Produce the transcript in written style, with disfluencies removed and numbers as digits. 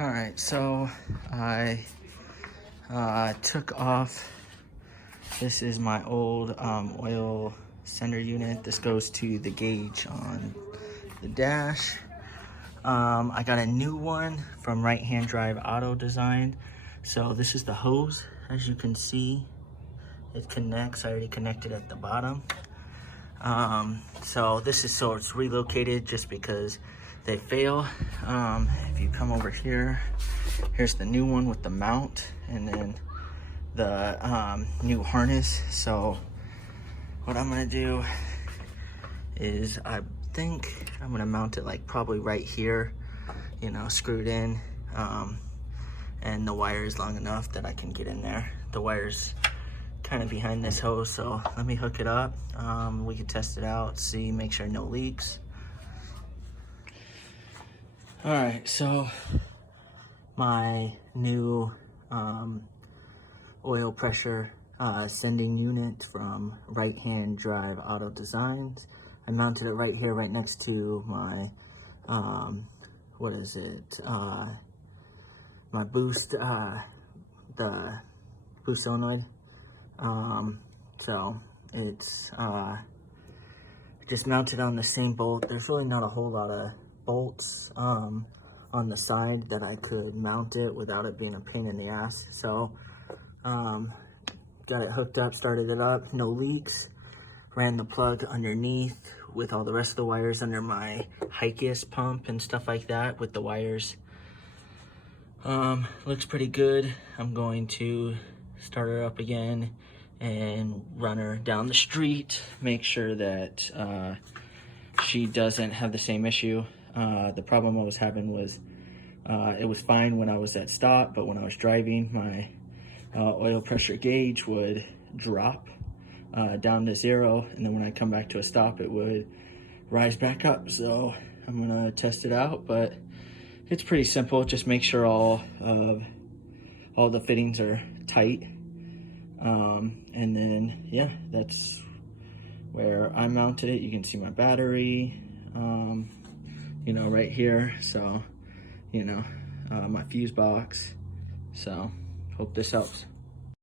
All right, so I took off. This is my old oil sender unit. This goes to the gauge on the dash. I got a new one from Right Hand Drive Auto Design. So this is the hose. As you can see, it connects. I already connected at the bottom. So it's relocated just because they fail. If you come over here, here's the new one with the mount and then the new harness. So what I'm gonna do is I think I'm gonna mount it like probably right here, you know, screwed in, and the wire is long enough that I can get in there. The wire's kind of behind this hose, so let me hook it up. We can test it out, see, make sure no leaks. All right, so my new oil pressure sending unit from Right Hand Drive Auto Designs. I mounted it right here, right next to my my boost, the boost solenoid. So it's just mounted on the same bolt. There's really not a whole lot of bolts on the side that I could mount it without it being a pain in the ass. So got it hooked up, started it up, no leaks. Ran the plug underneath with all the rest of the wires under my Hikis pump and stuff like that with the wires. Looks pretty good. I'm going to start her up again and run her down the street, make sure that she doesn't have the same issue. The problem I was having was it was fine when I was at stop, but when I was driving, my oil pressure gauge would drop down to 0, and then when I come back to a stop, it would rise back up. So I'm gonna test it out, but it's pretty simple. Just make sure all the fittings are tight, and then yeah, that's where I mounted it. You can see my battery, you know, right here. So, you know, my fuse box. So hope this helps.